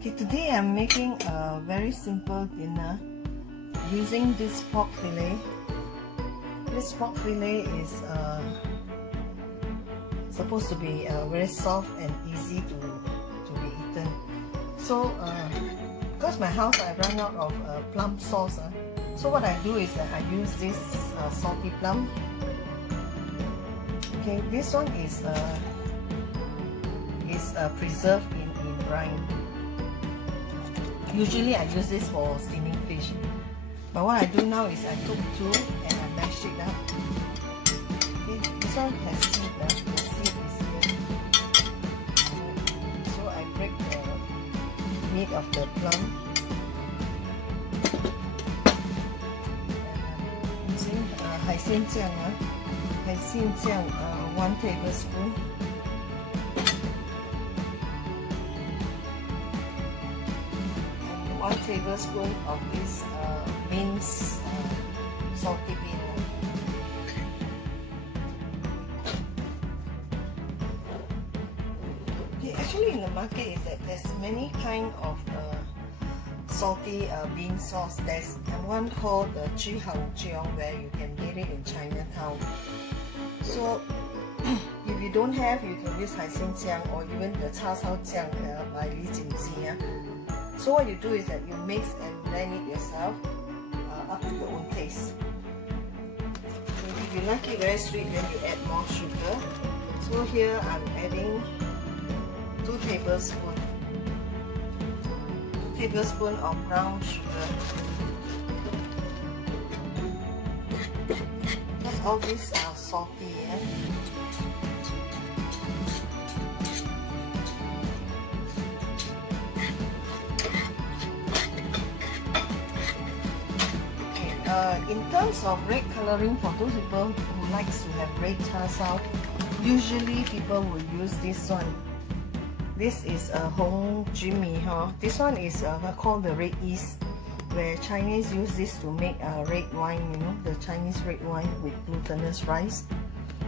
Okay, today I'm making a very simple dinner using this pork fillet. This pork fillet is supposed to be very soft and easy to be eaten. So because my house I run out of plum sauce, so what I do is that I use this salty plum. Okay, this one is preserved in brine. Usually I use this for steaming fish, but what I do now is I took two and I mashed it up. Okay, this one has seed, the seed is here. So I break the meat of the plum. And I'm using 海鲜酱 1 tablespoon. And 1 tablespoon of this mince salty bean. Okay, actually in the market is that there's many kind of salty bean sauce. There's one called the Char Siew where you can get it in Chinatown. So if you don't have, you can use 海鲜酱 or even the Char Siew by Li Jingji. So what you do is that you mix and blend it yourself up to your own taste. And if you like it very sweet, then you add more sugar. So here I'm adding 2 tablespoons of brown sugar. Because all these are salty. In terms of red coloring, for those people who likes to have red char siew, usually people will use this one. This is a Hong Jimmy. This one is called the red yeast, where Chinese use this to make red wine, you know, the Chinese red wine with glutinous rice.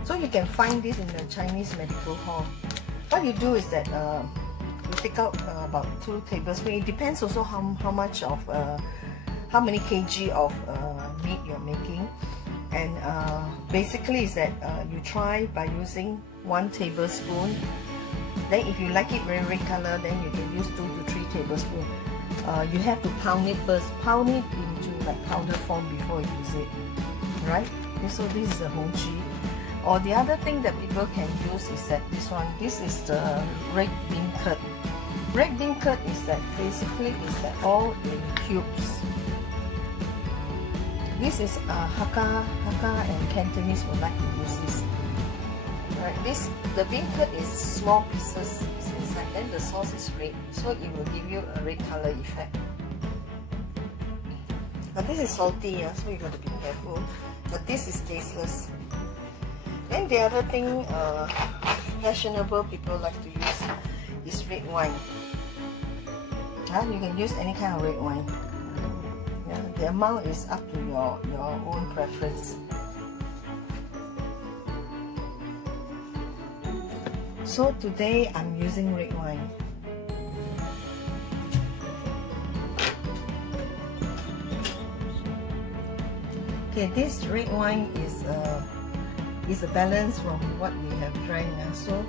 So you can find this in the Chinese medical hall. What you do is that you take out about 2 tablespoons. It depends also how much of how many kg of meat you're making, and basically is that you try by using 1 tablespoon. Then if you like it very red color, then you can use 2 to 3 tablespoons. You have to pound it first, pound it into like powder form before you use it, right? So this is the Hong Ji. Or the other thing that people can use is that this one. This is the red bean curd. Red bean curd is that basically is that all in cubes. This is Hakka and Cantonese would like to use this. Right, the bean curd is small pieces inside, then the sauce is red, so it will give you a red color effect. But this is salty, so you got to be careful. But this is tasteless. Then the other thing fashionable people like to use is red wine. You can use any kind of red wine. The amount is up to your own preference. So today I'm using red wine. Okay, this red wine is a balance from what we have drank now. So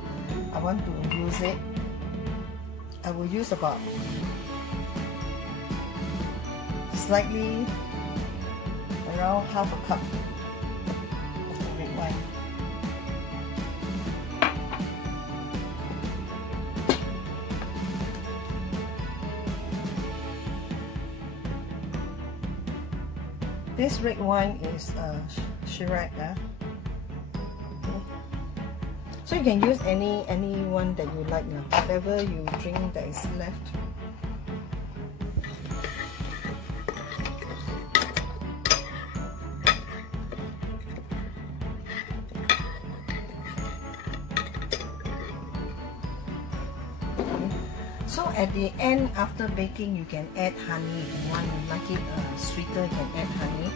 I want to use it. I will use about slightly around half a cup of the red wine. This red wine is Shiraz. Okay. So you can use any one that you like now, whatever you drink that is left. So at the end, after baking, you can add honey. If you want to like it sweeter, you can add honey.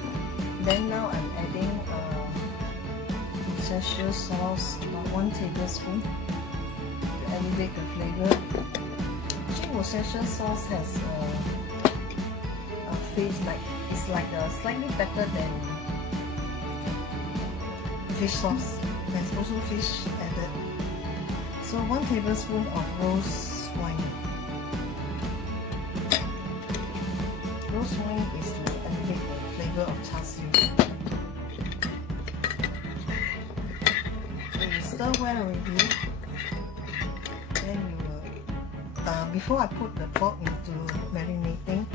Then now I'm adding Char Siew sauce, about 1 tablespoon to elevate the flavor. think Worcestershire sauce has a fish, like it's like slightly better than fish sauce. There's also fish added. So 1 tablespoon of rose wine. Rose wine is to elevate the flavor of char siu. When you stir well already, then you will, before I put the pork into marinating,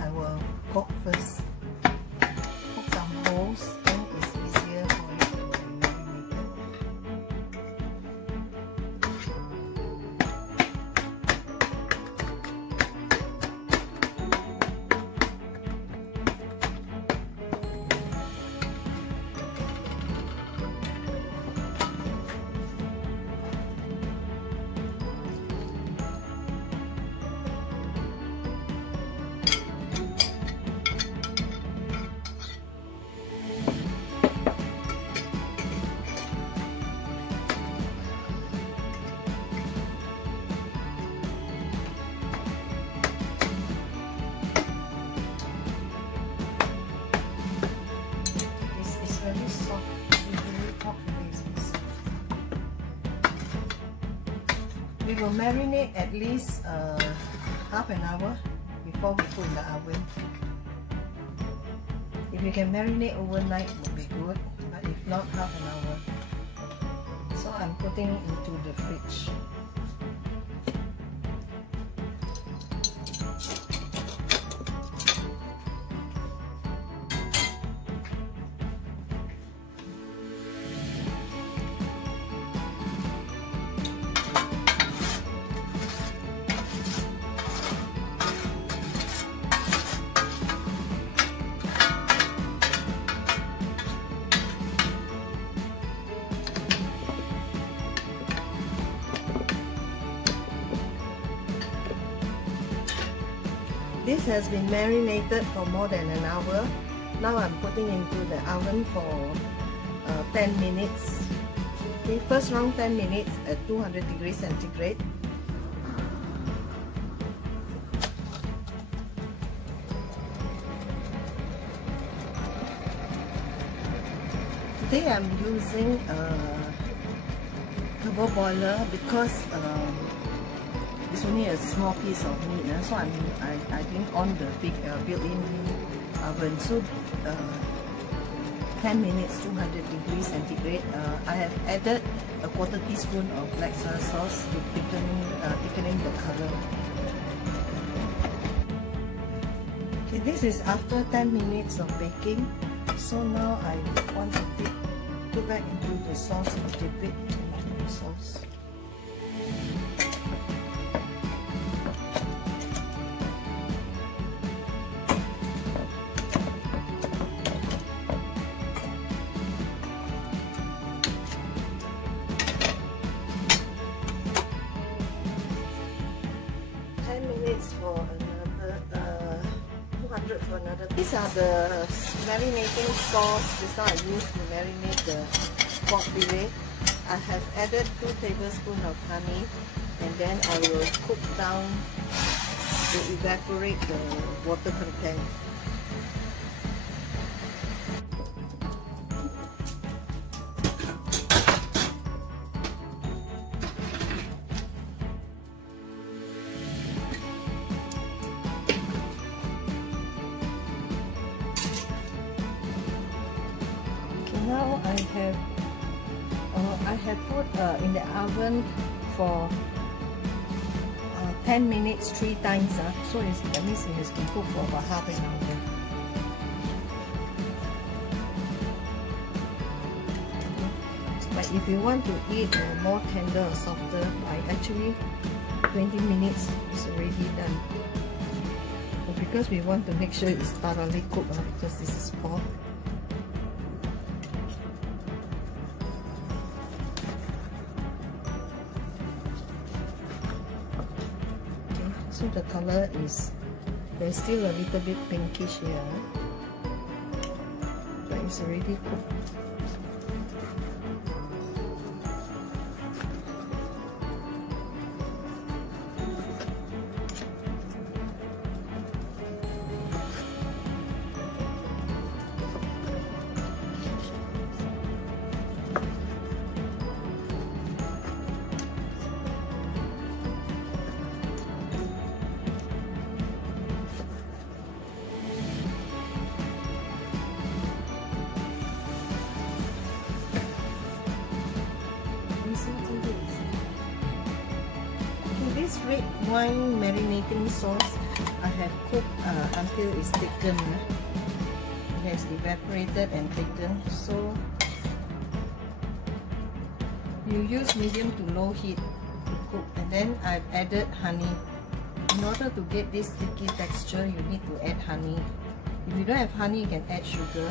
I will poke first. Poke some holes, then it's easier for it to be marinated. We will marinate at least half an hour before we put in the oven. If you can marinate overnight, it will be good, but if not, half an hour. So I'm putting it into the fridge. This has been marinated for more than an hour. Now I'm putting into the oven for 10 minutes. Okay, first round 10 minutes at 200 degrees centigrade. Today I'm using a turbo boiler because it's only a small piece of meat, so I didn't on the big built-in oven. So 10 minutes, 200 degrees centigrade. I have added a 1/4 teaspoon of black soy sauce to thickening the color. Okay, this is after 10 minutes of baking. So now I want to put back into the sauce and dip it into the sauce. For another 200 for another. These are the marinating sauce. This one I used to marinate the pork fillet. I have added 2 tablespoons of honey, and then I will cook down to evaporate the water content. Now I have put in the oven for 10 minutes 3 times. So that means it has been cooked for about half an hour. But if you want to eat more tender or softer, actually 20 minutes is already done. But because we want to make sure it's thoroughly cooked, because this is pork. So the color is, there's still a little bit pinkish here, but it's already cooked. wine marinating sauce. I have cooked until it's thickened. It has evaporated and thickened. So you use medium to low heat to cook, and then I've added honey. In order to get this sticky texture, you need to add honey. If you don't have honey, you can add sugar.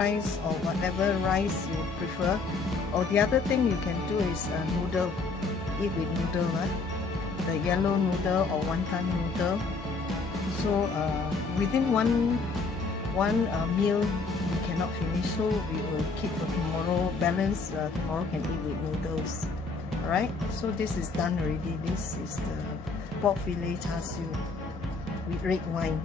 Rice or whatever rice you prefer, or the other thing you can do is noodle. Eat with noodle, right? The yellow noodle or wonton noodle. So within one meal we cannot finish, so we will keep for tomorrow. Balance tomorrow can eat with noodles. Alright, so this is done already. This is the pork fillet char siu with red wine.